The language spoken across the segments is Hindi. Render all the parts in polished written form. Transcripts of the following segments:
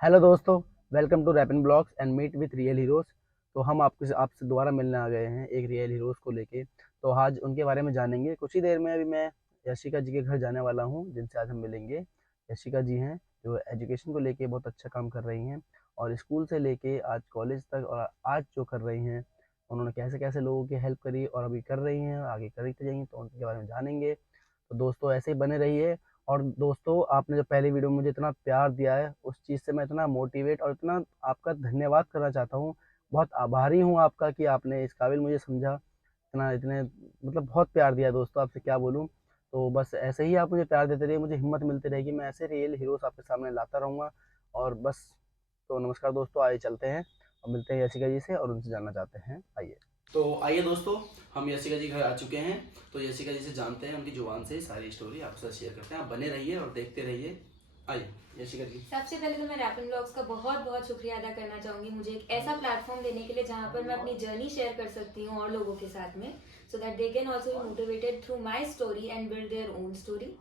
हेलो दोस्तों, वेलकम टू रैपिन blogs and meet with real heroes. तो हम आपसे दोबारा मिलने आ गए हैं एक रियल हीरोज़ को लेके। तो आज उनके बारे में जानेंगे। कुछ ही देर में अभी मैं यशिका जी के घर जाने वाला हूं, जिनसे आज हम मिलेंगे। यशिका जी हैं जो एजुकेशन को लेके बहुत अच्छा काम कर रही हैं, और स्कूल से लेके आज कॉलेज तक और आज जो कर रही हैं, उन्होंने कैसे कैसे लोगों की हेल्प करी और अभी कर रही हैं, आगे करती जाएंगी, तो उनके बारे में जानेंगे। तो दोस्तों ऐसे ही बने रहिए। और दोस्तों, आपने जो पहली वीडियो में मुझे इतना प्यार दिया है, उस चीज़ से मैं इतना मोटिवेट और इतना आपका धन्यवाद करना चाहता हूँ। बहुत आभारी हूँ आपका कि आपने इस काबिल मुझे समझा, इतना इतने मतलब बहुत प्यार दिया दोस्तों, आपसे क्या बोलूँ। तो बस ऐसे ही आप मुझे प्यार देते रहिए, मुझे हिम्मत मिलती रहेगी, मैं ऐसे रियल हीरोज़ आपके सामने लाता रहूँगा। और बस, तो नमस्कार दोस्तों, आइए चलते हैं और मिलते हैं यशिका जी से और उनसे जानना चाहते हैं। आइए। तो आइए दोस्तों, हम यशिका जी घर आ चुके हैं। तो यशिका जी से जानते हैं, उनकी जुबान से सारी स्टोरी आपके साथ शेयर करते हैं। आप बने रहिए और देखते रहिए। आइए यशिका जी। सबसे पहले तो मैं रैपिन ब्लॉग्स का बहुत बहुत शुक्रिया अदा करना चाहूंगी मुझे एक ऐसा प्लेटफॉर्म देने के लिए जहां पर मैं अपनी जर्नी शेयर कर सकती हूँ और लोगों के साथ में, so that they can also be motivated through my story and build their own story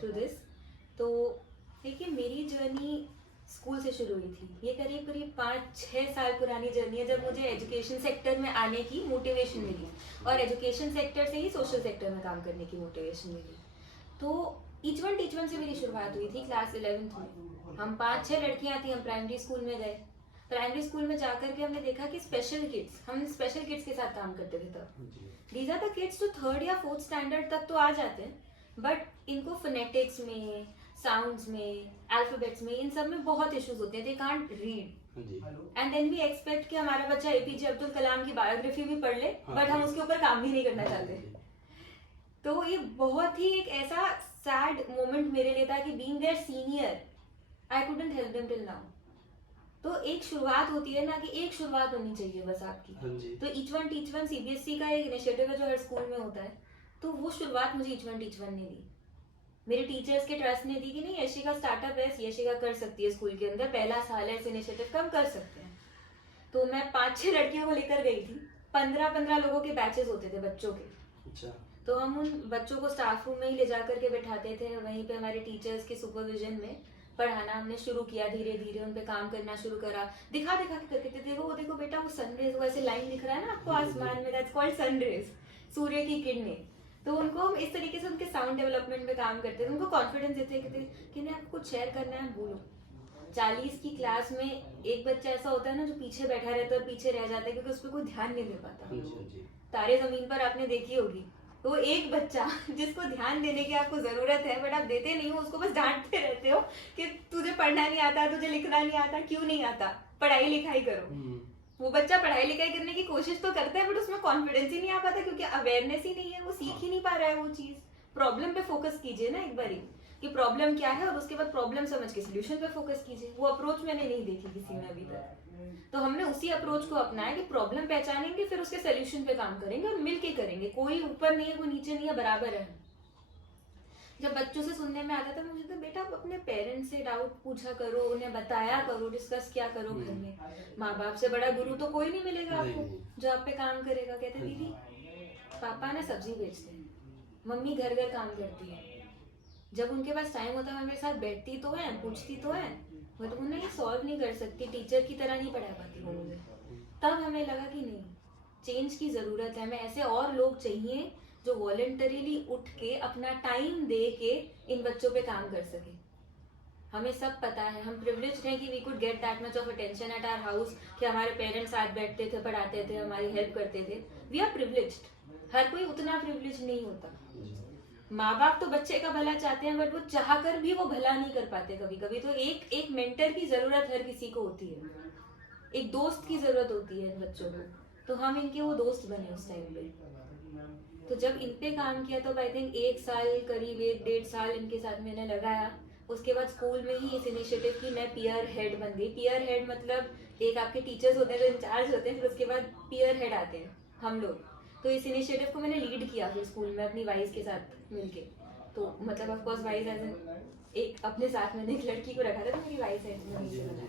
through this. तो देखिए, मेरी जर्नी स्कूल से शुरू हुई थी। ये करीब करीब 5-6 साल पुरानी जर्नी है, जब मुझे एजुकेशन सेक्टर में आने की मोटिवेशन मिली और एजुकेशन सेक्टर से ही सोशल सेक्टर में काम करने की मोटिवेशन मिली। तो ईच वन से मेरी शुरुआत हुई थी क्लास 11th में। हम 5-6 लड़कियां थी, हम प्राइमरी स्कूल में गए। प्राइमरी स्कूल में जाकर के हमने देखा कि हम स्पेशल किड्स के साथ काम करते थे। तब दीज आर द किड्स जो 3rd या 4th स्टैंडर्ड तक तो आ जाते हैं, बट इनको फोनेटिक्स में, साउंड्स में, अल्फाबेट्स में, इन सब में बहुत इश्यूज होते हैं। They can't read and then we expect कि हमारा बच्चा एपीजे अब्दुल कलाम की बायोग्राफी भी पढ़ ले, बट हम उसके ऊपर काम भी नहीं करना चाहते। तो ये बहुत ही एक ऐसा सैड मोमेंट मेरे लिए था कि being their senior I couldn't help them till now. तो एक शुरुआत होती है ना, कि एक शुरुआत होनी चाहिए बस आपकी। तो ईच वन सीबीएसई का एक इनिशिएटिव है जो हर स्कूल में होता है। तो वो शुरुआत मुझे ईच वन ने दी। मेरे टीचर्स के ट्रस्ट ने दी कि नहीं, यशिका स्टार्टअप है, यशिका कर सकती है, स्कूल के अंदर पहला साल है इस इनिशिएटिव का, हम कर सकते हैं। तो मैं 5-6 लड़कियों को लेकर गई थी। 15-15 लोगों के बैचेस होते थे बच्चों के। अच्छा। तो हम उन बच्चों को स्टाफ रूम में ही ले जा करके बैठाते थे, वहीं पे हमारे टीचर्स के सुपरविजन में पढ़ाना हमने शुरू किया। धीरे धीरे उन पे काम करना शुरू करा, दिखा दिखा के करके थे। देखो वो देखो बेटा, वो सनरेज, वो ऐसे लाइन दिख रहा है ना आपको आसमान में, दैट्स कॉल्ड सनरेज, सूर्य की किरणें। तो उनको हम इस तरीके से उनके साउंड डेवलपमेंट में काम करते थे, उनको कॉन्फिडेंस देते थे कि नहीं आपको कुछ शेयर करना है बोलो। 40 की क्लास में एक बच्चा ऐसा होता है ना जो पीछे बैठा रहता है और पीछे रह जाता है क्योंकि उस पर कोई ध्यान नहीं दे पाता। तारे जमीन पर आपने देखी होगी, तो एक बच्चा जिसको ध्यान देने की आपको जरूरत है बट आप देते नहीं हो, उसको बस डांटते रहते हो कि तुझे पढ़ना नहीं आता, तुझे लिखना नहीं आता, क्यों नहीं आता, पढ़ाई लिखाई करो। वो बच्चा पढ़ाई लिखाई करने की कोशिश तो करता है बट उसमें कॉन्फिडेंस ही नहीं आ पाता, क्योंकि अवेयरनेस ही नहीं है, वो सीख ही नहीं पा रहा है वो चीज। प्रॉब्लम पे फोकस कीजिए ना एक बारी, कि प्रॉब्लम क्या है, और उसके बाद प्रॉब्लम समझ के सोल्यूशन पे फोकस कीजिए। वो अप्रोच मैंने नहीं देखी किसी में अभी तक। तो हमने उसी अप्रोच को अपनाया कि प्रॉब्लम पहचानेंगे, फिर उसके सोल्यूशन पे काम करेंगे और मिलके करेंगे। कोई ऊपर नहीं है, कोई नीचे नहीं है, बराबर है। जब बच्चों से सुनने में आता था मुझे, तो बेटा आप अपने पेरेंट्स से डाउट पूछा करो, उन्हें बताया करो, डिस्कस किया करो घर में। माँ बाप से बड़ा गुरु तो कोई नहीं मिलेगा आपको जो आप पे काम करेगा। कहते दीदी पापा ना सब्जी बेचते हैं, मम्मी घर घर काम करती है, जब उनके पास टाइम होता है मेरे साथ बैठती तो है, पूछती तो है, बट उन्हें ये सॉल्व नहीं कर सकती, टीचर की तरह नहीं पढ़ा पाती वो मुझे। तब हमें लगा कि नहीं, चेंज की ज़रूरत है, हमें ऐसे और लोग चाहिए जो वॉलेंटरीली उठ के अपना टाइम दे के इन बच्चों पे काम कर सके। हमें सब पता है, हम प्रिविलेज्ड हैं कि we could get that much of attention at our house, कि हमारे पेरेंट्स साथ बैठते थे, पढ़ाते थे, हमारी हेल्प करते थे। We are privileged. हर कोई उतना प्रिविलेज नहीं होता। माँ बाप तो बच्चे का भला चाहते हैं बट वो चाह कर भी वो भला नहीं कर पाते। कभी कभी तो एक एक मेंटर की जरूरत हर किसी को होती है, एक दोस्त की जरूरत होती है इन बच्चों को। तो हम इनके वो दोस्त बने उस टाइम पे। तो जब इन पे काम किया तो आई थिंक 1 साल, करीब 1-1.5 साल इनके साथ मैंने लगाया। उसके बाद स्कूल में ही इस इनिशिएटिव की मैं पीयर हेड बन गई। पीयर हेड मतलब एक आपके टीचर्स होते हैं जो इंचार्ज होते हैं, फिर उसके बाद पीयर हेड आते हैं हम लोग। तो इस इनिशिएटिव को मैंने लीड किया फिर स्कूल में अपनी वाइस के साथ मिलके। तो मतलब ऑफकोर्स वाइस एज एक अपने साथ मैंने एक लड़की को रखा था, तो मेरी वाइस है।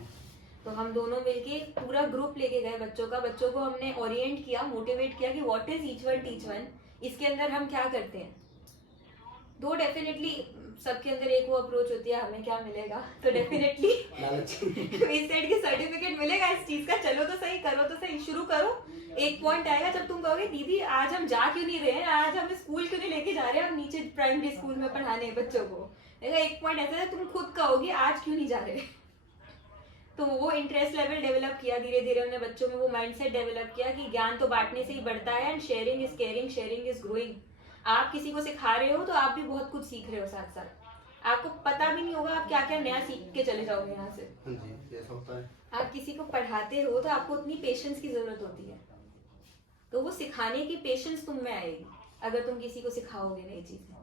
तो हम दोनों मिलके पूरा ग्रुप लेके गए बच्चों का। बच्चों को हमने ओरिएंट किया, मोटिवेट किया कि what is each one teach one, इसके अंदर हम क्या करते हैं। दो डेफिनेटली सबके अंदर एक वो अप्रोच होती है हमें क्या मिलेगा, तो डेफिनेटली वी सेड कि सर्टिफिकेट मिलेगा इस चीज का, चलो तो सही, करो तो सही, शुरू करो। एक पॉइंट आएगा जब तुम कहोगे दीदी आज हम जा क्यों नहीं रहे हैं, आज हम स्कूल क्यों नहीं लेके जा रहे हैं, हम नीचे प्राइमरी स्कूल में पढ़ाने बच्चों को। एक पॉइंट ऐसा है तुम खुद कहोगे आज क्यों नहीं जा रहे। तो वो इंटरेस्ट लेवल डेवलप किया धीरे धीरे हमने बच्चों में, वो माइंडसेट डेवलप किया कि ज्ञान तो बांटने से ही बढ़ता है, and sharing is caring, sharing is growing. आप किसी को सिखा रहे हो तो आप भी बहुत कुछ सीख रहे हो साथ साथ, आपको पता भी नहीं होगा आप क्या क्या नया सीख के चले जाओगे यहाँ से। जी, ऐसा होता है। आप किसी को पढ़ाते हो तो आपको उतनी पेशेंस की जरूरत होती है, तो वो सिखाने की पेशेंस तुम में आएगी अगर तुम किसी को सिखाओगे नई चीजें।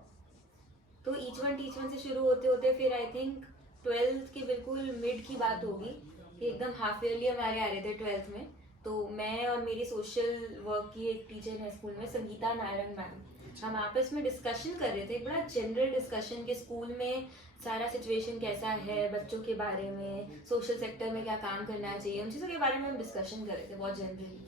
तो ईच वन से शुरू होते होते फिर आई थिंक 12th की बिल्कुल मिड की बात होगी कि एकदम हाफ ईयरली हमारे आ रहे थे 12th में। तो मैं और मेरी सोशल वर्क की एक टीचर है स्कूल में, संगीता नारायण मैम, हम आपस में डिस्कशन कर रहे थे, एक बड़ा जनरल डिस्कशन कि स्कूल में सारा सिचुएशन कैसा है, बच्चों के बारे में, सोशल सेक्टर में क्या काम करना चाहिए, उन चीज़ों के बारे में हम डिस्कशन कर रहे थे बहुत जनरली।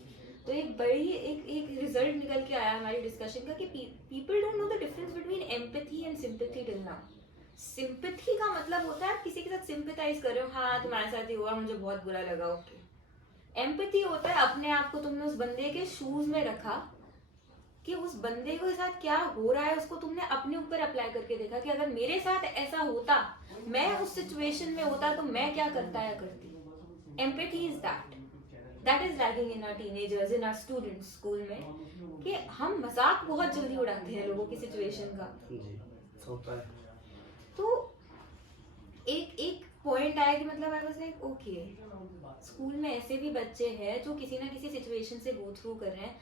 तो एक बड़ी एक रिजल्ट निकल के आया हमारी डिस्कशन का कि people don't know the difference between empathy and sympathy till now. Sympathy का मतलब होता है आप किसी के साथ सिंपैथाइज कर रहे हो, हाँ तुम्हारे साथ ही हुआ, मुझे बहुत बुरा लगा, ओके। एम्पैथी होता है अपने आप को तुमने उस बंदे के शूज में रखा कि उस बंदे के साथ क्या हो रहा है उसको तुमने अपने ऊपर अप्लाई करके देखा कि अगर मेरे साथ ऐसा होता, मैं उस सिचुएशन में होता तो मैं क्या करता या करती। Empathy is that is lacking in our teenagers, in our students school में, कि हम मजाक बहुत जल्दी उड़ाते हैं लोगों की सिचुएशन का। जी, ऐसा होता है। तो एक पॉइंट आया कि मतलब I was like okay, school में ऐसे भी बच्चे हैं जो किसी ना किसी सिचुएशन से गो थ्रू कर रहे हैं।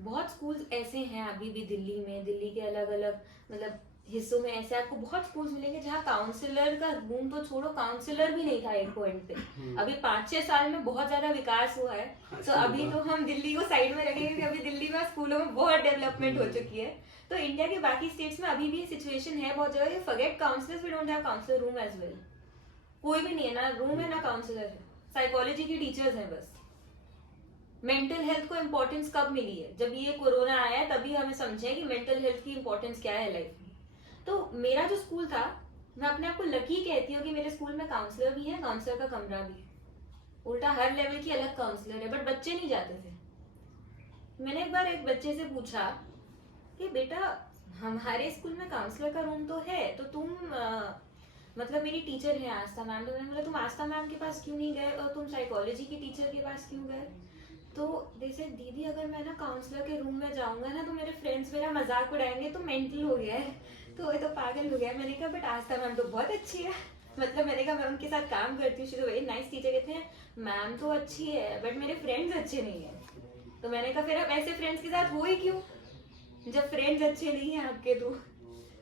बहुत स्कूल्स ऐसे हैं अभी भी दिल्ली में, दिल्ली के अलग अलग मतलब हिस्सों में ऐसे आपको बहुत स्कूल्स मिलेंगे जहाँ काउंसलर का रूम तो छोड़ो, काउंसलर भी नहीं था एक पॉइंट पे। अभी 5-6 साल में बहुत ज्यादा विकास हुआ है, तो अभी तो हम दिल्ली को साइड में रखेंगे कि अभी दिल्ली में स्कूलों में बहुत डेवलपमेंट हो चुकी है। तो इंडिया के बाकी स्टेट्स में अभी भी सिचुएशन है बहुत जगह, forget counsellors, we don't have counsellor room as well. कोई भी नहीं है, ना रूम है ना काउंसलर है, साइकोलॉजी की टीचर्स हैं बस। मेंटल हेल्थ को इम्पोर्टेंस कब मिली है, जब ये कोरोना आया है तभी हमें समझे कि मेंटल हेल्थ की इम्पोर्टेंस क्या है लाइफ में। तो मेरा जो स्कूल था, मैं अपने आप को लकी कहती हूँ कि मेरे स्कूल में काउंसलर भी है, काउंसलर का कमरा भी है, उल्टा हर लेवल की अलग काउंसलर है, बट बच्चे नहीं जाते थे। मैंने एक बार एक बच्चे से पूछा कि बेटा हमारे स्कूल में काउंसलर का रूम तो है, तो तुम मतलब मेरी टीचर है आस्था मैम, तो मैंने बोला तुम आस्था मैम के पास क्यों नहीं गए और तुम साइकोलॉजी की टीचर के पास क्यों गए। तो जैसे दीदी अगर मैं ना काउंसलर के रूम में जाऊंगा ना तो मेरे फ्रेंड्स मेरा मजाक उड़ाएंगे, तो मेंटल हो गया है, तो ये तो पागल हो गया है। मैंने कहा बट आस्था मैम तो बहुत अच्छी है, मतलब मैंने कहा मैं उनके साथ काम करती हूँ, she is very nice teacher. कहते हैं मैम तो अच्छी है बट मेरे फ्रेंड्स अच्छे नहीं है। तो मैंने कहा फिर आप ऐसे फ्रेंड्स के साथ हो ही क्यों जब फ्रेंड्स अच्छे नहीं है आपके, तो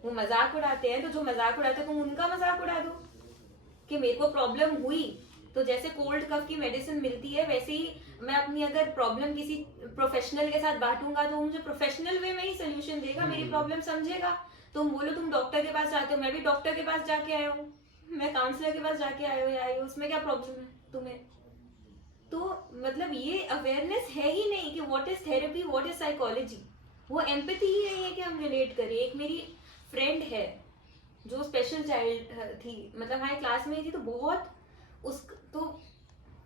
वो मजाक उड़ाते हैं, तो जो मजाक उड़ाते हैं तुम उनका मजाक उड़ा दो कि मेरे को प्रॉब्लम हुई तो जैसे कोल्ड कफ की मेडिसिन मिलती है वैसे ही मैं अपनी अगर प्रॉब्लम किसी प्रोफेशनल के साथ बांटूंगा तो मुझे प्रोफेशनल वे में ही सोल्यूशन देगा, मेरी प्रॉब्लम समझेगा। तुम बोलो तुम डॉक्टर के पास जाते हो, मैं भी डॉक्टर के पास जाके आया हूँ, मैं काउंसलर के पास जाके आई हूँ, उसमें क्या प्रॉब्लम है तुम्हें। तो मतलब ये अवेयरनेस है ही नहीं कि what is therapy, what is psychology. वो एम्पैथी ही नहीं है कि हम रिलेट करें। एक मेरी फ्रेंड है जो स्पेशल चाइल्ड थी, मतलब हमारी क्लास में ही थी, तो बहुत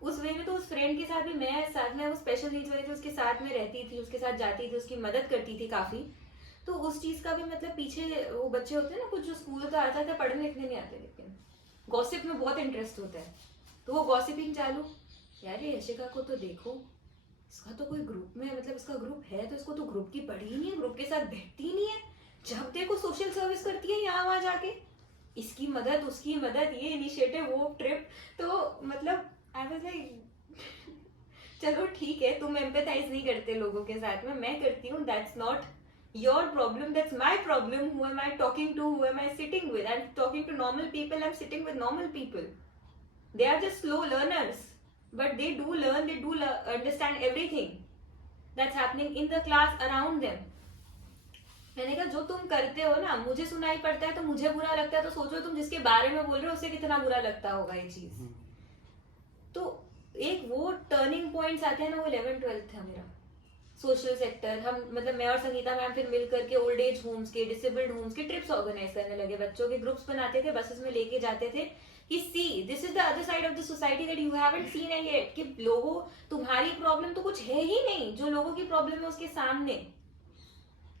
उस वे में तो उस फ्रेंड के साथ भी मैं साथ में, वो स्पेशल नीड्स वाली थी, उसके साथ में रहती थी, उसके साथ जाती थी, उसकी मदद करती थी काफी। तो उस चीज का भी मतलब पीछे वो बच्चे होते हैं ना कुछ जो स्कूल तो आता था, पढ़ने लिखने नहीं आते, लेकिन गॉसिप में बहुत इंटरेस्ट होता है, तो वो गॉसिपिंग चालू, यार ये यशिका को तो देखो, इसका तो कोई ग्रुप में मतलब इसका ग्रुप है तो इसको तो ग्रुप की पढ़ी ही नहीं है, ग्रुप के साथ बैठती ही नहीं है, जब देखो सोशल सर्विस करती है यहाँ वहां जाके, इसकी मदद उसकी मदद, ये इनिशिएटिव वो ट्रिप। तो मतलब आई वाज लाइक चलो ठीक है तुम एम्पैथाइज नहीं करते लोगों के साथ में, मैं करती हूँ, that's not your problem, that's my problem. Who am I talking to, who am I sitting with? I am talking to normal people, I am sitting with normal people, they are just slow learners but they do learn, they do understand everything that's happening in the class around them. मैंने कहा जो तुम करते हो ना मुझे सुनाई पड़ता है तो मुझे बुरा लगता है, तो सोचो तुम जिसके बारे में बोल रहे हो उसे कितना बुरा लगता होगा ये चीज। तो एक वो टर्निंग पॉइंट्स आते हैं ना, वो 11th 12th था मेरा सोशल सेक्टर, हम मतलब मैं और संगीता मैम फिर मिल करके ओल्ड एज होम्स के, डिसेबल्ड होम्स के ट्रिप्स ऑर्गेनाइज करने लगे, बच्चों के ग्रुप्स बनाते थे, बसेस में लेके जाते थे कि see this is the other side of the society that you haven't seen yet, कि लोगों, तुम्हारी प्रॉब्लम तो कुछ है ही नहीं जो लोगों की प्रॉब्लम है उसके सामने।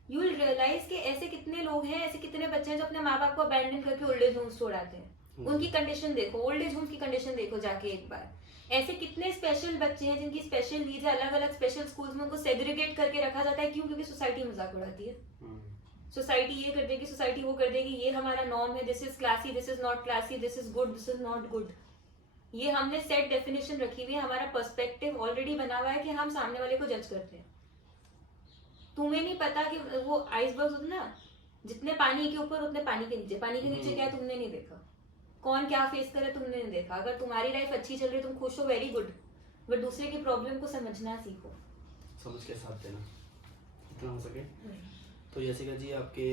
यू विल रियलाइज कि ऐसे कितने लोग हैं, ऐसे कितने बच्चे हैं जो अपने माँ बाप को अबैंडन करके ओल्ड एज होम्स छोड़ाते हैं। उनकी कंडीशन देखो, ओल्ड एज होम्स की कंडीशन देखो जाके एक बार। ऐसे कितने स्पेशल बच्चे हैं जिनकी स्पेशल नीड्स है, अलग अलग स्पेशल स्कूल्स में उनको सेग्रीगेट करके रखा जाता है। क्यों? क्योंकि सोसाइटी मजाक उड़ाती है। सोसाइटी ये कर देगी, सोसाइटी वो कर देगी, ये हमारा नॉर्म है, this is classy, this is not classy, this is good, this is not good. ये हमने सेट डेफिनेशन रखी हुई है, हमारा पर्सपेक्टिव ऑलरेडी बना हुआ है कि हम सामने वाले को जज करते हैं। तुम्हें नहीं पता कि वो आइसबर्ग होते ना, जितने पानी के ऊपर उतने पानी के नीचे, पानी के नीचे क्या है तुमने नहीं देखा, कौन क्या फेस करे तुमने नहीं देखा। अगर तुम्हारी लाइफ अच्छी चल रही है, तुम खुश हो, वेरी गुड, बट दूसरे की प्रॉब्लम को समझना सीखो, समझ के साथ देना जितना हो सके। तो यशिका जी, आपके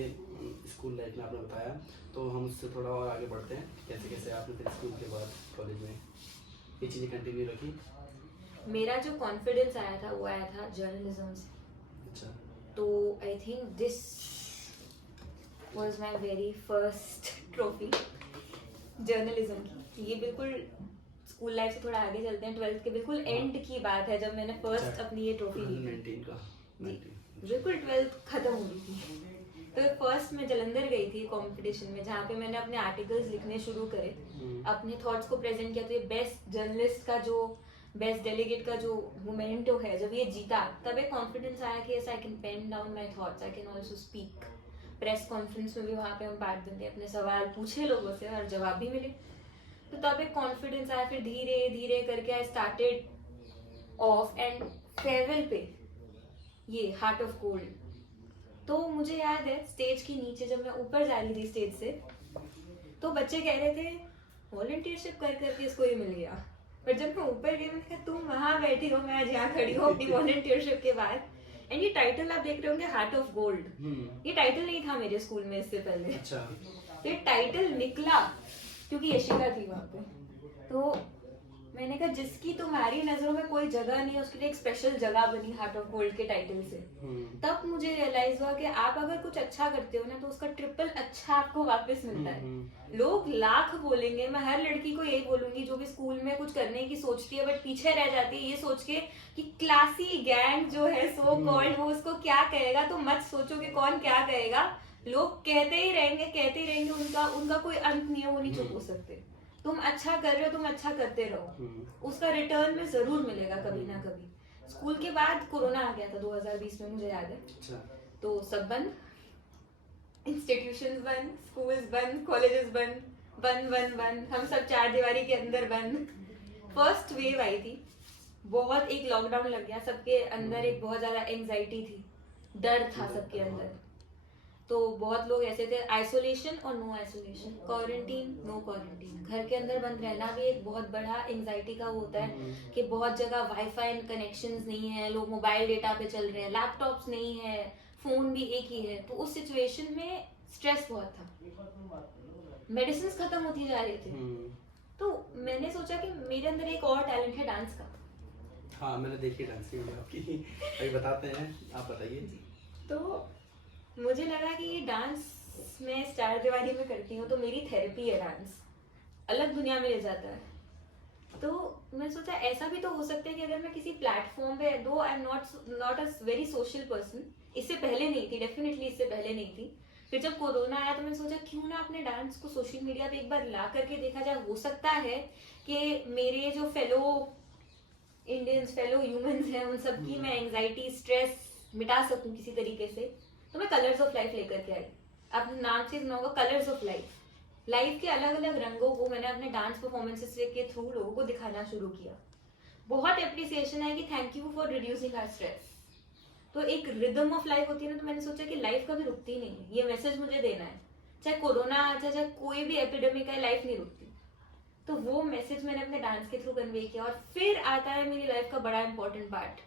स्कूल लाइफ में आपने बताया, तो हम उससे थोड़ा और आगे बढ़ते हैं, कैसे कैसे आपने फिर स्कूल के बाद कॉलेज में ये चीज़ें कंटिन्यू रखी। मेरा जो कॉन्फिडेंस आया था वो आया था जर्नलिज्म से। अच्छा। तो I think this was my very first trophy journalism की। ये बिल्कुल स्कूल लाइफ से थोड़ा आगे चलते हैं, 12th के बिल्कुल एंड की बात है जब मैंने फर्स्ट अपनी ये ट्रॉफी ली थी। 19 का जी, बिल्कुल 12th खत्म हो गई थी। तो फर्स्ट मैं जलंधर गई थी कंपटीशन में, जहाँ पे मैंने अपने आर्टिकल्स लिखने शुरू करे, अपने थॉट्स को प्रेजेंट किया। तो ये बेस्ट जर्नलिस्ट का जो, बेस्ट डेलीगेट का जो मोमेंटो है, जब ये जीता, तब एक कॉन्फिडेंस आया कि I can pen down my thoughts, I can also speak. Press conference में भी वहाँ पे हम बात देते, अपने सवाल पूछे लोगों से और जवाब भी मिले, तो तब एक कॉन्फिडेंस आया। फिर धीरे धीरे करके I started off, and farewell पे ये हार्ट ऑफ गोल्ड, तो मुझे याद है स्टेज के नीचे जब मैं ऊपर जा रही थी स्टेज से, तो बच्चे कह रहे थे वॉलंटियरशिप कर करके इसको ये मिल गया। पर जब मैं ऊपर गई, मैंने कहा तुम वहां बैठी हो, मैं आज यहाँ खड़ी हूँ अपनी वॉलंटियरशिप के बाद। एंड ये टाइटल आप देख रहे होंगे, हार्ट ऑफ गोल्ड, ये टाइटल नहीं था मेरे स्कूल में इससे पहले। अच्छा। ये टाइटल निकला क्योंकि यशिका थी वहां पे। तो मैंने कहा जिसकी तुम्हारी नजरों में कोई जगह नहीं है, उसके लिए एक स्पेशल जगह बनी हार्ट ऑफ गोल्ड के टाइटल से। तब मुझे रियलाइज हुआ कि आप अगर कुछ अच्छा करते हो ना, तो उसका ट्रिपल अच्छा आपको वापस मिलता है। लोग लाख बोलेंगे, मैं हर लड़की को यही बोलूंगी जो भी स्कूल में कुछ करने की सोचती है बट पीछे रह जाती है ये सोच के कि क्लासी गैंग जो है सो कॉल्ड, वो उसको क्या कहेगा। तो मत सोचो कि कौन क्या कहेगा, लोग कहते ही रहेंगे, उनका कोई अंत नहीं है, वो नहीं चुप हो सकते। तुम अच्छा कर रहे हो, तुम अच्छा करते रहो, उसका रिटर्न में जरूर मिलेगा कभी ना कभी। स्कूल के बाद कोरोना आ गया था 2020 में, मुझे याद है। तो सब बंद, इंस्टीट्यूशंस बंद, स्कूल्स बंद, कॉलेजेस बंद, हम सब चार दीवारी के अंदर बंद। फर्स्ट वेव आई थी, बहुत एक लॉकडाउन लग गया, सबके अंदर एक बहुत ज्यादा एंजाइटी थी, डर था सबके अंदर। तो बहुत लोग ऐसे थे, आइसोलेशन और no isolation, quarantine no quarantine, घर के अंदर बंद रहना भी एक बहुत बड़ा एंजाइटी का होता है कि बहुत जगह वाईफाई कनेक्शंस नहीं है, लोग मोबाइल डेटा पे चल रहे हैं, लैपटॉप्स नहीं है, फोन भी एक ही है। तो उस सिचुएशन में स्ट्रेस बहुत था, मेडिसिन खत्म होती जा रही थी। तो मैंने सोचा कि मेरे अंदर एक और टैलेंट है डांस का। हाँ, मैंने देखी डांस की वीडियो आपकी, अभी बताते हैं, आप बताइए। तो मुझे लगा कि ये डांस मैं स्टार दिवाली में करती हूँ तो मेरी थेरेपी है डांस, अलग दुनिया में ले जाता है। तो मैं सोचा ऐसा भी तो हो सकता है कि अगर मैं किसी प्लेटफॉर्म पे, दो I am not a very social person, इससे पहले नहीं थी, डेफिनेटली इससे पहले नहीं थी। फिर जब कोरोना आया तो मैंने सोचा क्यों ना अपने डांस को सोशल मीडिया पे एक बार ला करके देखा जाए, हो सकता है कि मेरे जो फेलो इंडियंस, फेलो ह्यूमंस हैं, उन सबकी मैं एंजाइटी, स्ट्रेस मिटा सकूं किसी तरीके से। तो मैं कलर्स ऑफ लाइफ लेकर के आई, आपने नाम से सुना होगा कलर्स ऑफ लाइफ। लाइफ के अलग अलग रंगों को मैंने अपने डांस परफॉर्मेंसेस के थ्रू लोगों को दिखाना शुरू किया। बहुत एप्रिसिएशन है कि thank you for reducing our stress. तो एक रिदम ऑफ लाइफ होती है ना, तो मैंने सोचा कि लाइफ कभी रुकती नहीं है, ये मैसेज मुझे देना है, चाहे कोरोना आ जाए, चाहे कोई भी एपिडेमिक है, लाइफ नहीं रुकती। तो वो मैसेज मैंने अपने डांस के थ्रू कन्वे किया। और फिर आता है मेरी लाइफ का बड़ा इंपॉर्टेंट पार्ट,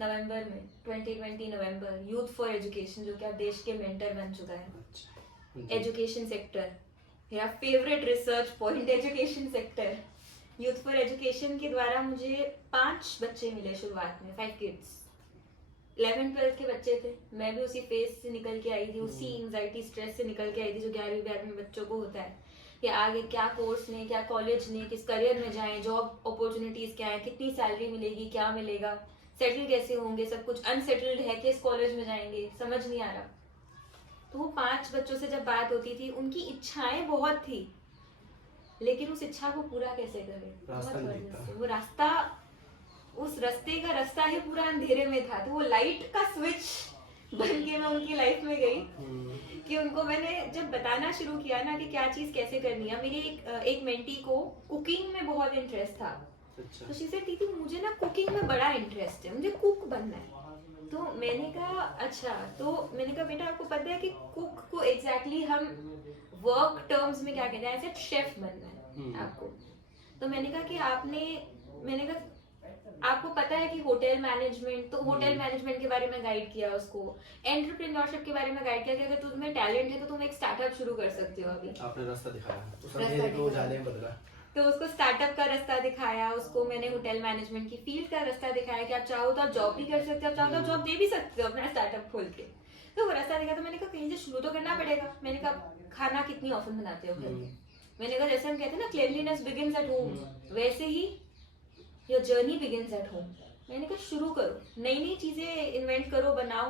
नवंबर में 2020 नवंबर, यूथ फॉर एजुकेशन, जो कि अब देश के मेंटर बन चुका है। एजुकेशन सेक्टर मेरा favourite research point, education sector. Youth for education के द्वारा मुझे 5 बच्चे मिले शुरुआत में, 5 किड्स, 11th-12th के बच्चे थे, मैं भी उसी फेज से निकल के आई थी, उसी एंजाइटी स्ट्रेस से निकल के आई थी जो 11वीं-12वीं में बच्चों को होता है कि आगे क्या कोर्स लें, क्या कॉलेज लें, किस करियर में जाएं, जॉब अपॉर्चुनिटीज क्या है, कितनी सैलरी मिलेगी, क्या मिलेगा, सेटल कैसे होंगे, सब कुछ अनसेटल्ड है, किस कॉलेज में जाएंगे, समझ नहीं आ रहा। तो वो 5 बच्चों से जब बात होती थी, उनकी इच्छाएं बहुत थी, लेकिन उस इच्छा को पूरा कैसे करें, रास्ता नहीं दिखता। वो रास्ता, उस रास्ते का रास्ता ही पूरा अंधेरे में था। तो वो लाइट का स्विच बन के मैं उनकी लाइफ में गई कि उनको मैंने जब बताना शुरू किया ना कि क्या चीज कैसे करनी है। मेरी एक मेंटी को कुकिंग में बहुत इंटरेस्ट था। अच्छा। तो शी सेड दीदी मुझे ना कुकिंग में बड़ा इंटरेस्ट है, मुझे कुक बनना है। तो मैंने कहा अच्छा, तो मैंने कहा बेटा आपको पता है कि कुक को एग्जैक्टली हम वर्क टर्म्स में क्या कहते हैं, ऐसे शेफ बनना है आपको। तो मैंने कहा कि मैंने कहा आपको पता है कि होटल मैनेजमेंट, तो होटल मैनेजमेंट के बारे में गाइड किया उसको, एंटरप्रेन्योरशिप के बारे में गाइड किया कि अगर तुम्हें टैलेंट है तो तुम एक स्टार्टअप शुरू कर सकते हो। अभी आपने रास्ता दिखाया, तो रास्ता अंधेरे को दिखाया। उजाले में बदला। तो उसको स्टार्टअप का रास्ता दिखाया, उसको मैंने होटल मैनेजमेंट की फील्ड का रास्ता दिखाया कि आप चाहो तो आप जॉब भी कर सकते हो, आप चाहो तो आप जॉब दे भी सकते हो अपना स्टार्टअप खोल के। तो वो रास्ता दिखा। तो मैंने कहा कहीं से शुरू तो करना पड़ेगा। मैंने कहा खाना कितनी ऑफन बनाते हो घर में? मैंने कहा जैसे हम कहते हैं ना क्लीनलीनेस बिगिंस एट होम, वैसे ही your journey begins at home. मैंने कहा शुरू करो, नई नई चीजें इन्वेंट करो, बनाओ।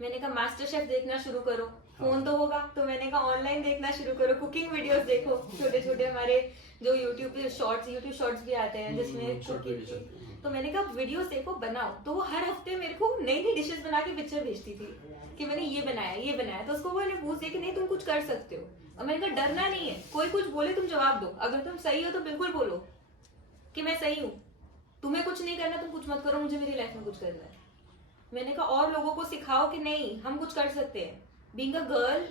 मैंने कहा मास्टर शेफ देखना शुरू करो, फोन तो होगा, तो मैंने कहा ऑनलाइन देखना शुरू करो, कुकिंग वीडियोस देखो, छोटे छोटे हमारे जो यूट्यूब शॉर्ट्स भी आते हैं जिसमें कुकिंग की। तो मैंने कहा वीडियोस देखो, बनाओ। तो वो हर हफ्ते मेरे को नई नई डिशेस बना के पिक्चर भेजती थी कि मैंने ये बनाया। तो उसको मैंने पूछ दिया कि नहीं तुम कुछ कर सकते हो। और मैंने कहा डरना नहीं है, कोई कुछ बोले तुम जवाब दो, अगर तुम सही हो तो बिल्कुल बोलो कि मैं सही हूँ, तुम्हें कुछ नहीं करना तुम कुछ मत करो, मुझे मेरी लाइफ में कुछ करना है। मैंने कहा और लोगों को सिखाओ कि नहीं हम कुछ कर सकते हैं। Being a girl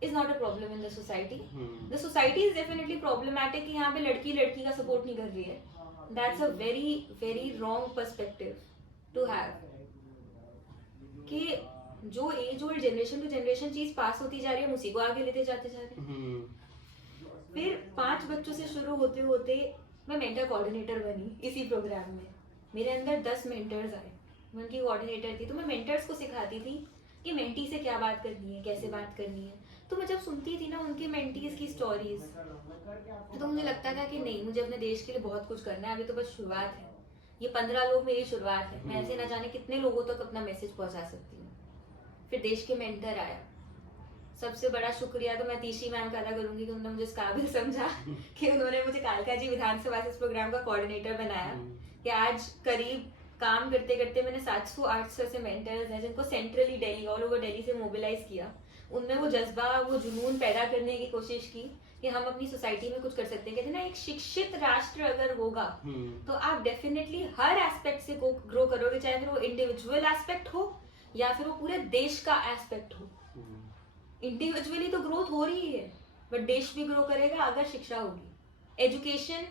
is not a problem in the society. The society is definitely problematic कि यहाँ पे लड़की लड़की का सपोर्ट नहीं कर रही है. That's a very very wrong perspective to have. कि जो as old generation to generation चीज पास होती जा रही है, उसी को आगे लेते जाते जा रहे हैं। फिर 5 बच्चों से शुरू होते होते मैं मेंटर कोऑर्डिनेटर बनी इसी प्रोग्राम में। मेरे अंदर 10 मेंटर्स आए, मैं उनकी कोऑर्डिनेटर थी। तो मैं मेंटर्स को सिखाती थी कि मेंटी से क्या बात करनी है, कैसे बात करनी है। तो मैं जब सुनती थी ना उनकी मेंटीज की स्टोरीज, तो मुझे लगता था कि नहीं मुझे अपने देश के लिए बहुत कुछ करना है, अभी तो बस शुरुआत है। ये 15 लोग मेरी शुरुआत है, मैं ऐसे ना जाने कितने लोगों तक अपना मैसेज पहुंचा सकती हूँ। फिर देश के मेंटर आया, सबसे बड़ा शुक्रिया तो मैं तीशी मैम का अदा करूंगी कि उन्होंने मुझे इस काबिल समझा कि उन्होंने मुझे कालका जी विधानसभा से इस प्रोग्राम का कोऑर्डिनेटर बनाया। कि आज करीब काम करते करते मैंने 700-800 ऐसे मेंटर्स हैं जिनको centrally Delhi, all over Delhi से मोबिलाइज किया। उनमें वो जज्बा, वो जुनून पैदा करने की कोशिश की कि हम अपनी सोसाइटी में कुछ कर सकते हैं। कहते हैं ना एक शिक्षित राष्ट्र अगर होगा तो आप डेफिनेटली हर एस्पेक्ट से ग्रो करोगे, चाहे फिर वो इंडिविजुअल एस्पेक्ट हो या फिर वो पूरे देश का एस्पेक्ट हो। इंडिविजुअली तो ग्रोथ हो रही है, बट देश भी ग्रो करेगा अगर शिक्षा होगी। Education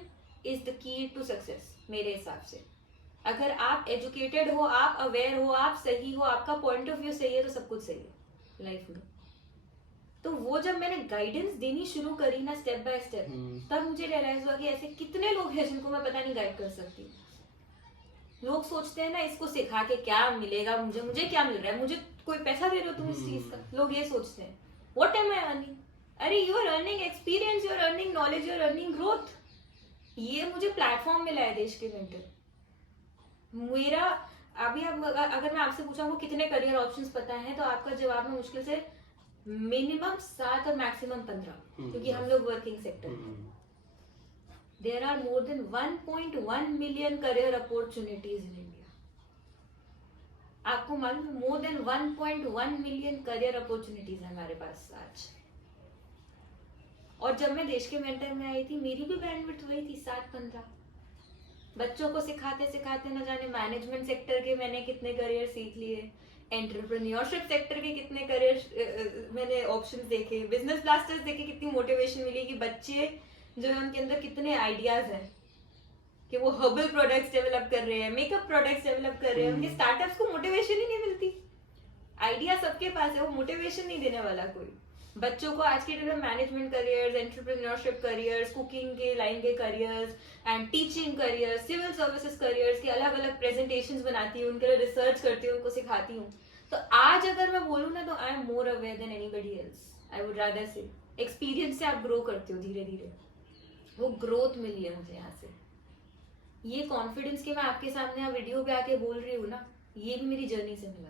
is the key to success मेरे हिसाब से। अगर आप एजुकेटेड हो, आप अवेयर हो, आप सही हो, आपका पॉइंट ऑफ व्यू सही है, तो सब कुछ सही है लाइफ में। तो वो जब मैंने गाइडेंस देनी शुरू करी ना स्टेप बाय स्टेप, तब मुझे रियलाइज हुआ कि ऐसे कितने लोग हैं जिनको मैं पता नहीं गाइड कर सकती। लोग सोचते हैं ना इसको सिखा के क्या मिलेगा, मुझे क्या मिल रहा है, मुझे कोई पैसा दे रहे हो तुम इस चीज का। लोग ये सोचते हैं व्हाट एम आई अर्निंग। अरे you are earning experience, you are earning knowledge, you are earning growth. ये मुझे प्लेटफॉर्म मिला है देश के मेंटर। मेरा अभी अगर मैं आपसे पूछा आपको कितने करियर ऑप्शंस पता है, तो आपका जवाब में मुश्किल से मिनिमम 7 और मैक्सिमम 15, क्योंकि हम लोग वर्किंग सेक्टर में। There are more than 1.1 million career opportunities in India. आपको मालूम, more than 1.1 million career opportunities है हमारे पास आज। और जब मैं देश के मेंटर में आई थी, मेरी भी बैंडविड्थ वही थी 7-15। बच्चों को सिखाते सिखाते न जाने मैनेजमेंट सेक्टर के मैंने कितने करियर सीख लिए, एंटरप्रेन्योरशिप सेक्टर के कितने करियर मैंने ऑप्शंस देखे, बिजनेस ब्लास्टर्स देखे, कितनी मोटिवेशन मिली कि बच्चे जो है उनके अंदर कितने आइडियाज हैं कि वो हर्बल प्रोडक्ट्स डेवलप कर रहे हैं, मेकअप प्रोडक्ट्स डेवलप कर रहे हैं। उनके स्टार्टअप्स को मोटिवेशन ही नहीं मिलती। आइडिया सबके पास है, वो मोटिवेशन नहीं देने वाला कोई। बच्चों को आज के डेट में management careers, entrepreneurship careers, cooking के लाइन के careers and teaching careers, civil services careers के अलग अलग प्रेजेंटेशंस बनाती हूँ, उनके लिए रिसर्च करती हूँ, उनको सिखाती हूँ. तो आज अगर मैं बोलूँ ना, तो I am more aware than anybody else. I would rather say experience से आप ग्रो करते हो धीरे धीरे. वो ग्रोथ मिली है मुझे यहाँ से. ये कॉन्फिडेंस के मैं आपके सामने वीडियो पे आके बोल रही हूँ ना, ये भी मेरी जर्नी से मिला.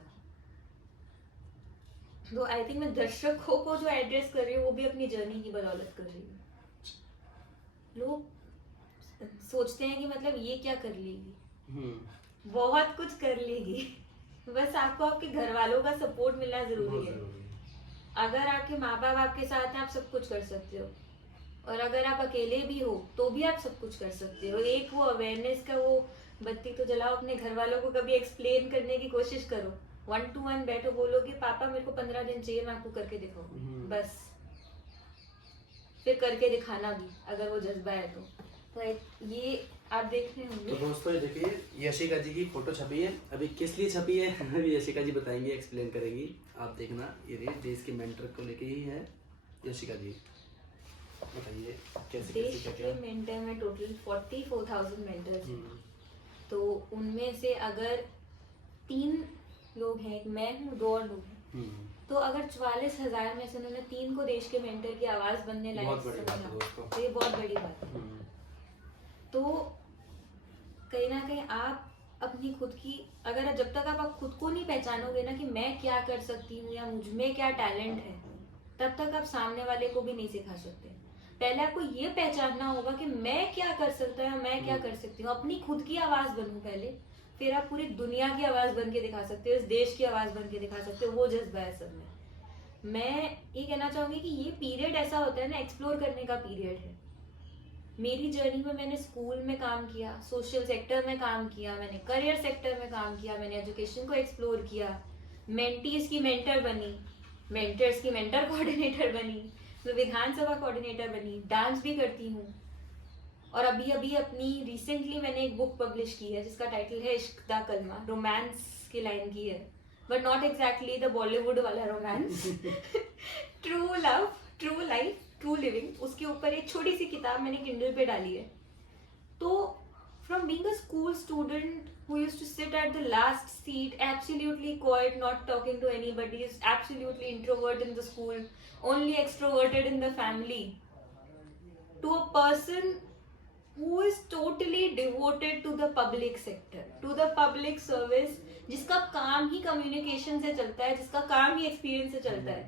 तो आई थिंक मैं दर्शकों को जो एड्रेस कर रही हूँ वो भी अपनी जर्नी की बदौलत कर रही हूँ. लोग सोचते हैं कि मतलब ये क्या कर लेगी, बहुत कुछ कर लेगी. बस आपको आपके घर वालों का सपोर्ट मिलना जरूरी है. अगर आपके माँ बाप आपके साथ हैं, आप सब कुछ कर सकते हो. और अगर आप अकेले भी हो तो भी आप सब कुछ कर सकते हो. एक वो अवेयरनेस का वो बत्ती तो जलाओ. अपने घर वालों को कभी एक्सप्लेन करने की कोशिश करो. 1-to-1 बैठो, बोलो कि पापा मेरे को 15 दिन चाहिए, मैं आपको करके दिखाऊं. बस फिर करके दिखाना भी, अगर वो जज्बा है तो ये आप देख रहे होंगे. तो दोस्तों ये देखिए, यशिका जी की फोटो छपी है. अभी किस लिए छपी है अभी यशिका जी बताएंगी, एक्सप्लेन करेंगी. आप देखना, ये देश के मेंटर को लेके ही है यशिका जी. बताइए कैसे देश कैसे के मेंटर में टोटल 44,000 मेंटर्स हैं. तो उनमें से अगर 3 लोग हैं, एक मैं हूँ, 2 और लोग हैं, तो अगर 44,000 में से उन्होंने 3 को देश के मेंटर की आवाज बनने लायक समझा, तो ये बहुत बड़ी बात है. तो कहीं ना कहीं आप अपनी खुद की, अगर जब तक आप खुद को नहीं पहचानोगे ना कि मैं क्या कर सकती हूँ या मुझ में क्या टैलेंट है, तब तक आप सामने वाले को भी नहीं सिखा सकते. पहले आपको ये पहचानना होगा कि मैं क्या कर सकता हूँ, मैं क्या कर सकती हूँ. अपनी खुद की आवाज बनूं पहले, फिर आप पूरी दुनिया की आवाज बन के दिखा सकते हो, इस देश की आवाज बन के दिखा सकते हो. वो जज्बा है सब में. मैं ये कहना चाहूंगी कि ये पीरियड ऐसा होता है ना, एक्सप्लोर करने का पीरियड है. मेरी जर्नी में मैंने स्कूल में काम किया, सोशल सेक्टर में काम किया, मैंने करियर सेक्टर में काम किया, मैंने एजुकेशन को एक्सप्लोर किया, मेंटीज की मेंटर बनी, मेंटर्स की मेंटर कोऑर्डिनेटर बनी, मैं विधानसभा कोऑर्डिनेटर बनी, डांस भी करती हूँ. और अभी अभी अपनी रिसेंटली मैंने एक बुक पब्लिश की है जिसका टाइटल है इश्क दा कलमा. रोमांस की लाइन की है, but not exactly the Bollywood वाला romance. True love, true life, true living. उसके ऊपर एक छोटी सी किताब मैंने किंडल पे डाली है. तो from being a school student who used to sit at the last seat, absolutely quiet, not talking to anybody, is absolutely introvert in the school, only extroverted in the family, to a person who is totally devoted to the public sector, to the public service, जिसका काम ही कम्युनिकेशन से चलता है, जिसका काम ही एक्सपीरियंस से चलता है.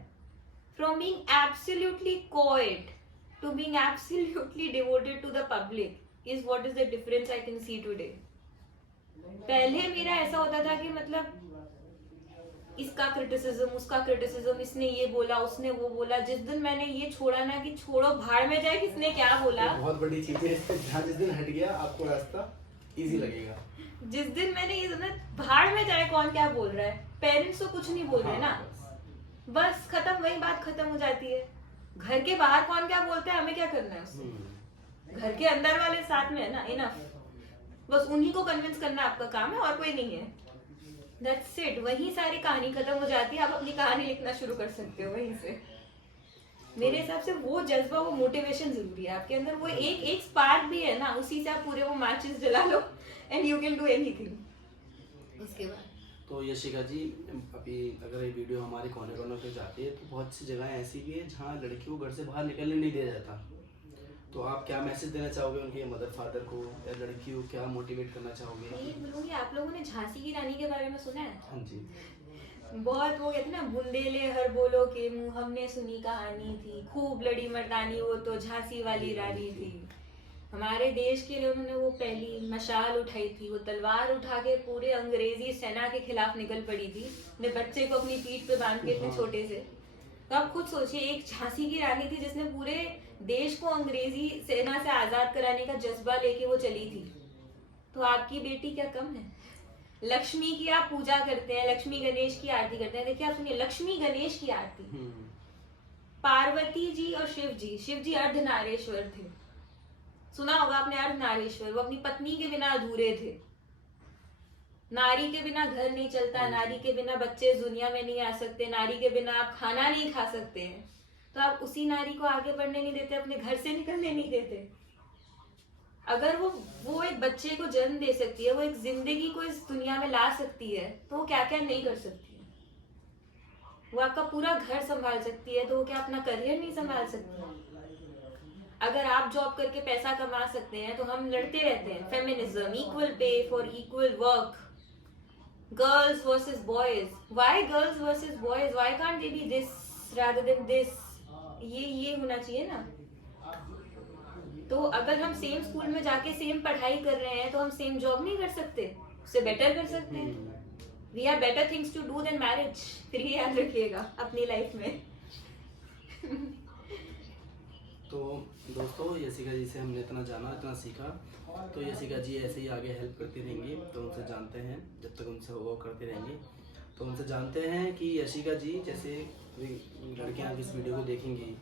From being absolutely quiet to being absolutely devoted to the public is what is the difference I can see today. पहले मेरा ऐसा होता था कि मतलब इसका क्रिटिसिज्म, उसका क्रिटिसिज्म, इसने ये बोला, उसने वो बोला. जिस दिन मैंने ये छोड़ा ना कि छोड़ो भाड़ में जाए किसने क्या बोला, बहुत बड़ी चीज है. जहाँ जिस दिन हट गया आपको रास्ता इजी लगेगा. जिस दिन मैंने ये सुना भाड़ में जाए कौन क्या बोल रहा है, पेरेंट्स तो कुछ नहीं बोल रहे ना, बस खत्म, वही बात खत्म हो जाती है. घर के बाहर कौन क्या बोलता है, हमें क्या करना है उससे. घर के अंदर वाले साथ में है ना, इनफ. बस उन्हीं को कन्विंस करना आपका काम है, और कोई नहीं है. That's it. वहीं सारी कहानी खत्म हो जाती है. आप अपनी कहानी लिखना शुरू कर सकते हो वहीं से. मेरे हिसाब से वो जज्बा, वो मोटिवेशन जरूरी है आपके अंदर. वो एक स्पार्क भी है ना, उसी से आप पूरे वो मैचेस जला लो and you can do anything. उसके बाद तो यशिका जी, अभी अगर ये वीडियो हमारे कोने कोने पे जाती है तो बहुत सी जगह ऐसी भी है जहाँ लड़कियों को घर से बाहर निकलने नहीं दिया जाता. तो आप क्या मैसेज देना चाहोगे उनके मदर फादर को, या लड़कियों को क्या मोटिवेट करना चाहोगे? मैं ये बोलूँगी, आप लोगों ने झांसी की रानी के बारे में सुना है? हाँ जी. बहुत वो कहते ना, बुंदेले हर बोलो के मुंह, हमने सुनी कहानी थी, खूब लड़ी मर्दानी, वो तो झांसी वाली रानी थी. हमारे देश के लिए उन्होंने वो पहली मशाल उठाई थी, वो तलवार उठा के पूरे अंग्रेजी सेना के खिलाफ निकल पड़ी थी, अपने बच्चे को अपनी पीठ पे बांध के, इतने छोटे से. तो आप खुद सोचिए, एक झांसी की रानी थी जिसने पूरे देश को अंग्रेजी सेना से आजाद कराने का जज्बा लेके वो चली थी. तो आपकी बेटी क्या कम है? लक्ष्मी की आप पूजा करते हैं, लक्ष्मी गणेश की आरती करते हैं. देखिए आप सुनिए, लक्ष्मी गणेश की आरती, पार्वती जी और शिव जी अर्धनारेश्वर थे. सुना होगा आपने अर्धनारेश्वर. वो अपनी पत्नी के बिना अधूरे थे. नारी के बिना घर नहीं चलता, नारी के बिना बच्चे इस दुनिया में नहीं आ सकते, नारी के बिना आप खाना नहीं खा सकते हैं. तो आप उसी नारी को आगे बढ़ने नहीं देते, अपने घर से निकलने नहीं देते। अगर वो एक बच्चे को जन्म दे सकती है, वो एक जिंदगी को इस दुनिया में ला सकती है, तो वो क्या क्या नहीं कर सकती है। वो आपका पूरा घर संभाल सकती है, तो वो क्या अपना करियर नहीं संभाल सकती है। अगर आप जॉब करके पैसा कमा सकते हैं, तो हम लड़ते रहते हैं feminism, equal pay for equal work, girls versus boys, why girls versus boys, why can't they B this rather than this, ये होना चाहिए ना। तो अगर हम सेम स्कूल में जाके सेम पढ़ाई कर रहे हैं, तो हम सेम जॉब नहीं कर सकते, उससे बेटर कर सकते हैं। We have better things to do than marriage, फिर ये याद रखिएगा अपनी लाइफ में। तो दोस्तों, यशिका जी से हमने इतना जाना, इतना सीखा। तो यशिका जी ऐसे ही आगे हेल्प करती रहेंगी, तो उनसे जानते हैं, जब तक उनसे वो करते रहेंगे। तो उनसे जानते हैं कि यशिका जी जैसे लड़कियां इस वीडियो को देखेंगी,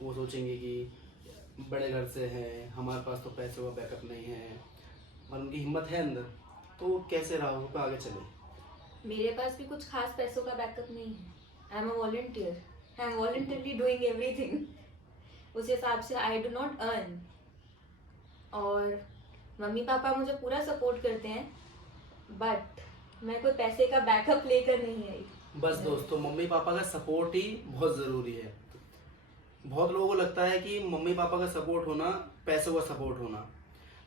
वो सोचेंगी कि बड़े घर से हैं, हमारे पास तो पैसे का बैकअप नहीं है, और उनकी हिम्मत है अंदर, तो वो कैसे राह पे आगे चले। मेरे पास भी कुछ खास पैसों का बैकअप नहीं है। I am a volunteer, I am voluntarily doing everything. उस हिसाब से आई डू नॉट अर्न, और मम्मी पापा मुझे पूरा सपोर्ट करते हैं, बट मैं कोई पैसे का बैकअप लेकर नहीं आई। बस दोस्तों, मम्मी पापा का सपोर्ट ही बहुत ज़रूरी है। बहुत लोगों को लगता है कि मम्मी पापा का सपोर्ट होना पैसों का सपोर्ट होना।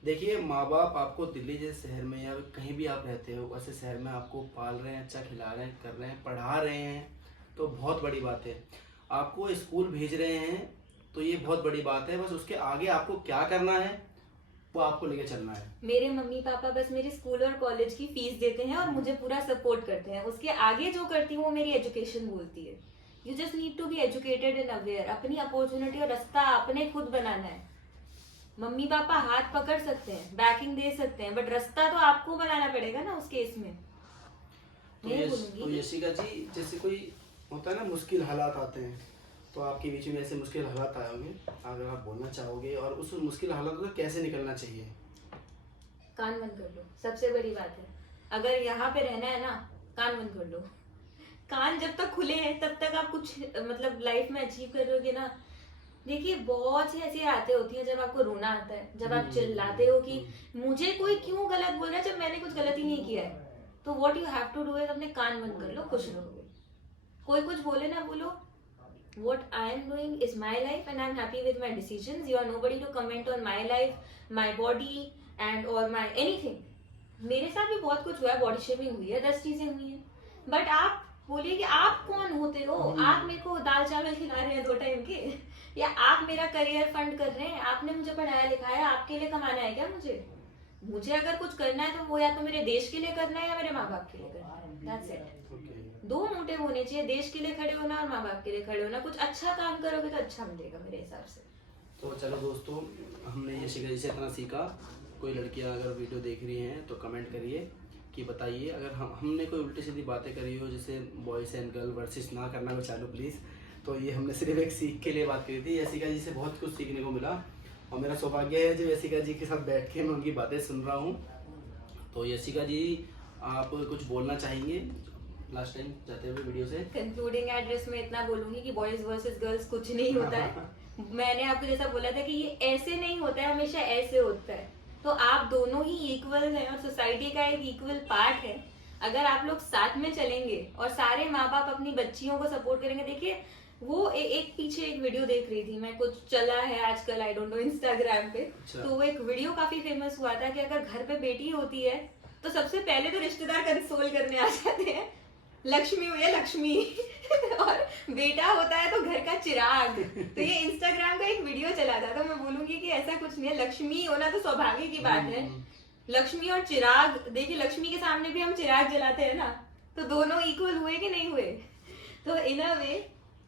देखिए, माँ बाप आपको दिल्ली जैसे शहर में या कहीं भी आप रहते हो, वैसे शहर में आपको पाल रहे हैं, अच्छा खिला रहे हैं, कर रहे हैं, पढ़ा रहे हैं, तो बहुत बड़ी बात है। आपको स्कूल भेज रहे हैं, तो ये बहुत बड़ी बात है। बस उसके आगे आपको क्या करना है, वो आपको लेके चलना है। मेरे मम्मी पापा बस मेरे स्कूल और कॉलेज की फीस देते हैं और मुझे पूरा सपोर्ट करते हैं। उसके आगे जो करती हूँ वो मेरी एजुकेशन बोलती है। You just need to be educated and aware. अपनी अपॉर्चुनिटी और रास्ता अपने खुद बनाना है। मम्मी पापा हाथ पकड़ सकते हैं, बैकिंग दे सकते हैं, बट रास्ता तो आपको बनाना पड़ेगा ना उस केस में। तो यशिका जी, जैसे कोई होता है ना, मुश्किल हालात आते हैं, तो आपके बीच में ऐसे मुश्किल हालात आए होंगे, अगर आप बोलना चाहोगे और उस मुश्किल हालातों से कैसे निकलना चाहिए। कान बंद कर लो, सबसे बड़ी बात है। अगर यहाँ पे रहना है ना, कान बंद कर लो। कान जब तक खुले हैं तब तक आप कुछ मतलब लाइफ में अचीव करोगे ना। देखिए, बहुत सी ऐसी आते होती हैं जब आपको रोना आता है, जब आप चिल्लाते हो कि मुझे कोई क्यों गलत बोल रहा है जब मैंने कुछ गलत ही नहीं किया है। तो what you have to do is अपने कान बंद कर लो, खुश रहोगे। कोई कुछ बोले ना, बोलो what I am doing is my life and I am happy with my decisions. You are nobody to comment on my life, my body and or my anything. मेरे साथ भी बहुत कुछ हुआ है, बॉडी शेमिंग हुई है, 10 चीजें हुई हैं, बट आप बोलिए कि आप कौन होते हो? आप मेरे को दाल चावल खिला रहे हैं 2 टाइम के, या आप मेरा करियर फंड कर रहे हैं? आपने मुझे पढ़ाया लिखाया, आपके लिए कमाना है क्या? मुझे अगर कुछ करना है तो वो या तो मेरे देश के लिए करना है या मेरे माँ बाप के लिए करना है। That's it. दो मोटिव होने चाहिए, देश के लिए खड़े होना और माँ बाप के लिए खड़े होना। कुछ अच्छा काम करोगे तो अच्छा मिलेगा मेरे हिसाब से। तो चलो दोस्तों, हमने यशिका जी से इतना सीखा। कोई लड़कियां अगर वीडियो देख रही हैं तो कमेंट करिए कि बताइए, अगर हमने कोई उल्टी सीधी बातें करी हो, जैसे बॉयज़ एंड गर्ल वर्सेस ना करना को चालू प्लीज़। तो ये हमने सिर्फ एक सीख के लिए बात करी थी। यशिका जी से बहुत कुछ सीखने को मिला, और मेरा सौभाग्य है जो यशिका जी के साथ बैठ के मैं उनकी बातें सुन रहा हूँ। तो यशिका जी, आप कुछ बोलना चाहेंगे लास्ट टाइम जाते हुए वीडियो से? कंक्लूडिंग एड्रेस में इतना बोलूंगी कि बॉयज वर्सेस गर्ल्स कुछ नहीं होता है। मैंने आपको जैसा बोला था कि ये ऐसे नहीं होता है, हमेशा ऐसे होता है। तो आप दोनों ही इक्वल हैं और सोसाइटी का एक इक्वल पार्ट है। अगर आप लोग साथ में चलेंगे और सारे माँ बाप अपनी बच्चियों को सपोर्ट करेंगे। देखिए, वो एक पीछे एक वीडियो देख रही थी मैं, कुछ चला है आजकल, आई डोंट नो, इंस्टाग्राम पे। तो वो एक वीडियो काफी फेमस हुआ था कि अगर घर पे बेटी होती है तो सबसे पहले तो रिश्तेदार कंसोल करने आ जाते हैं, लक्ष्मी हुई है लक्ष्मी और बेटा होता है तो घर का चिराग। तो ये इंस्टाग्राम का एक वीडियो चला था, तो मैं बोलूंगी कि ऐसा कुछ नहीं है। लक्ष्मी होना तो सौभाग्य की बात है। लक्ष्मी और चिराग, देखिए लक्ष्मी के सामने भी हम चिराग जलाते हैं ना, तो दोनों इक्वल हुए कि नहीं हुए? तो इन अ वे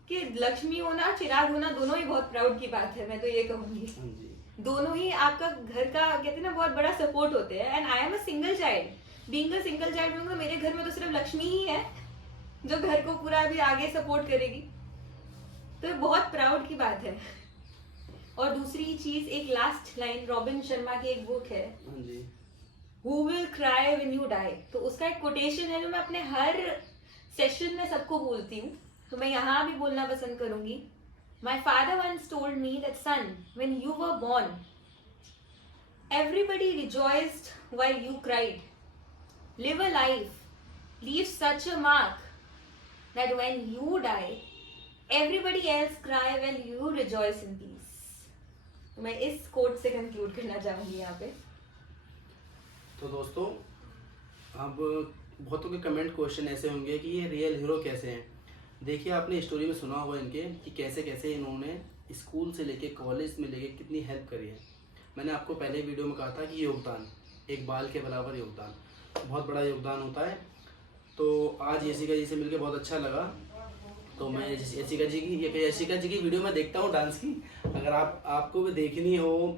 कि लक्ष्मी होना और चिराग होना दोनों ही बहुत प्राउड की बात है। मैं तो ये कहूंगी, दोनों ही आपका घर का कहते हैं ना बहुत बड़ा सपोर्ट होते हैं। And I am a single child, being a single child, मेरे घर में तो सिर्फ लक्ष्मी ही है जो घर को पूरा भी आगे सपोर्ट करेगी। तो ये बहुत प्राउड की बात है। और दूसरी चीज, एक लास्ट लाइन, रॉबिन शर्मा की एक बुक है, Who will cry when you die, तो उसका एक कोटेशन है जो मैं अपने हर सेशन में सबको बोलती हूँ, तो मैं यहाँ भी बोलना पसंद करूंगी। My father once told me that, son, when you were born, everybody rejoiced while you cried. Live a life, leave such a mark that when you die, everybody else cry while you rejoice in peace. तो मैं इस कोट से कंक्लूड करना चाहूंगी यहाँ पे। तो दोस्तों, अब बहुतों के कमेंट क्वेश्चन ऐसे होंगे कि ये रियल हीरो कैसे हैं। देखिए, आपने स्टोरी में सुना होगा इनके कि कैसे कैसे इन्होंने स्कूल से लेके कॉलेज में लेके कितनी हेल्प करी है। मैंने आपको पहले वीडियो में कहा था कि योगदान, एक बाल के बराबर योगदान, बहुत बड़ा योगदान होता है। तो आज यशिका जी से मिलकर बहुत अच्छा लगा। तो मैं यशिका जी की वीडियो में देखता हूँ डांस की। अगर आपको भी देखनी हो,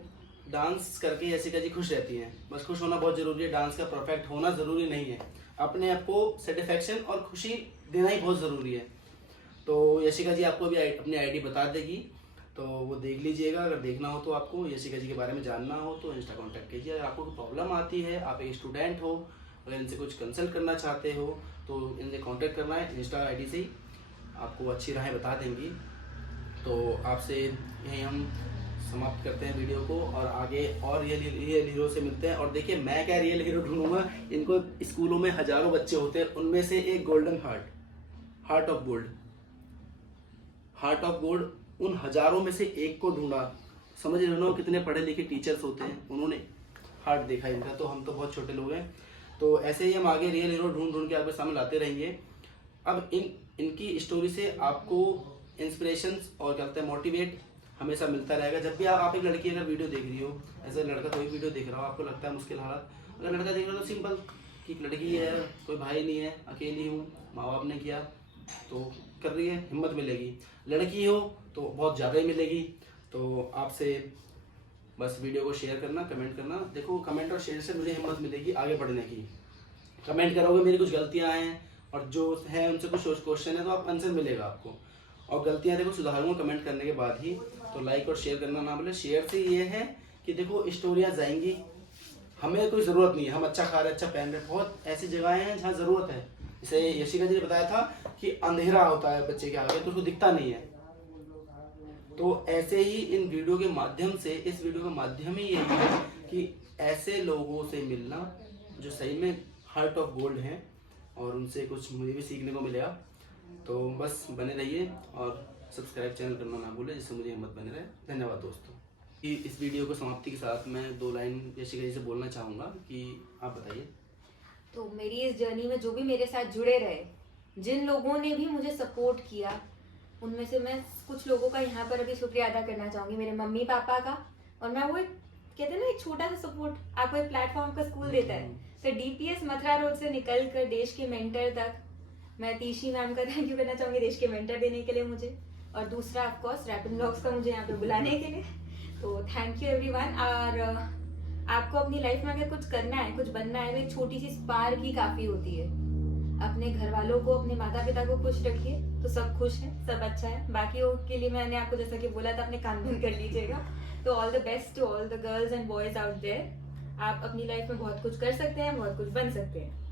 डांस करके यशिका जी खुश रहती हैं। बस खुश होना बहुत ज़रूरी है, डांस का परफेक्ट होना ज़रूरी नहीं है, अपने आप को सेटिस्फेक्शन और खुशी देना ही बहुत ज़रूरी है। तो यशिका जी आपको भी अपनी आईडी बता देगी, तो वो देख लीजिएगा। अगर देखना हो तो आपको यशिका जी के बारे में जानना हो तो इंस्टा कॉन्टैक्ट कीजिए। अगर आपको कोई प्रॉब्लम आती है, आप एक स्टूडेंट हो, अगर इनसे कुछ कंसल्ट करना चाहते हो तो इनसे कांटेक्ट करना है। इंस्टा आईडी से ही आपको अच्छी राहें बता देंगी। तो आपसे यहीं हम समाप्त करते हैं वीडियो को और आगे और रियल हीरो से मिलते हैं। और देखिए, मैं क्या रियल हीरो ढूंढूंगा। इनको स्कूलों में हजारों बच्चे होते हैं, उनमें से एक गोल्डन हार्ट ऑफ गोल्ड उन हजारों में से एक को ढूंढा। समझ रहे हो कितने पढ़े लिखे टीचर्स होते हैं, उन्होंने हार्ट देखा इनका। तो हम तो बहुत छोटे लोग हैं। तो ऐसे ही हम आगे रियल हीरो ढूंढ के आपके सामने लाते रहेंगे। अब इनकी स्टोरी से आपको इंस्पिरेशन और क्या कहते हैं मोटिवेट हमेशा मिलता रहेगा। जब भी आप एक लड़की अगर वीडियो देख रही हो, ऐसे लड़का कोई वीडियो देख रहा हो, आपको लगता है मुश्किल हालात, अगर लड़का देख रहा हो तो सिंपल कि एक लड़की है, कोई भाई नहीं है, अकेली हूँ, माँ बाप ने किया तो कर रही है, हिम्मत मिलेगी। लड़की हो तो बहुत ज़्यादा ही मिलेगी। तो आपसे बस वीडियो को शेयर करना, कमेंट करना। देखो, कमेंट और शेयर से मुझे हिम्मत मिलेगी आगे बढ़ने की। कमेंट करोगे, मेरी कुछ गलतियाँ हैं और जो है उनसे कुछ क्वेश्चन है तो आप आंसर मिलेगा आपको। और गलतियाँ देखो सुधारूंगा कमेंट करने के बाद ही। तो लाइक और शेयर करना ना भूलें। शेयर से ये है कि देखो स्टोरियाँ जाएंगी, हमें कोई ज़रूरत नहीं है, हम अच्छा खा रहे, अच्छा पहन रहे। बहुत ऐसी जगहें हैं जहाँ ज़रूरत है। जैसे यशिका जी ने बताया था कि अंधेरा होता है बच्चे के आगे तो उसको दिखता नहीं है। तो ऐसे ही इन वीडियो के माध्यम से, इस वीडियो का माध्यम ही यही है कि ऐसे लोगों से मिलना जो सही में हार्ट ऑफ गोल्ड हैं और उनसे कुछ मुझे भी सीखने को मिलेगा। तो बस बने रहिए और सब्सक्राइब चैनल करना ना भूलें, जिससे मुझे हिम्मत बने रहे। धन्यवाद दोस्तों। इस वीडियो को समाप्ति के साथ मैं 2 लाइन यशिका जी से बोलना चाहूँगा कि आप बताइए। तो मेरी इस जर्नी में जो भी मेरे साथ जुड़े रहे, जिन लोगों ने भी मुझे सपोर्ट किया, उनमें से मैं कुछ लोगों का यहाँ पर अभी शुक्रिया अदा करना चाहूँगी। मेरे मम्मी पापा का, और मैं वो कहते हैं ना, एक छोटा सा सपोर्ट आपको एक प्लेटफॉर्म का स्कूल देता है। तो डीपीएस मथुरा रोड से निकल कर देश के मेंटर तक मैं तीशी मैम का थैंक यू करना चाहूँगी, देश के मेंटर देने के लिए मुझे। और दूसरा ऑफकोर्स रैपिड ब्लॉग्स का मुझे यहाँ पे बुलाने के लिए। तो थैंक यू एवरीवन। और आपको अपनी लाइफ में अगर कुछ करना है, कुछ बनना है, तो एक छोटी सी स्पार्क ही काफ़ी होती है। अपने घर वालों को, अपने माता पिता को खुश रखिए तो सब खुश है, सब अच्छा है। बाकी के लिए मैंने आपको जैसा कि बोला था, अपने कान बंद कर लीजिएगा। तो all the best to all the girls and boys out there. आप अपनी लाइफ में बहुत कुछ कर सकते हैं, बहुत कुछ बन सकते हैं।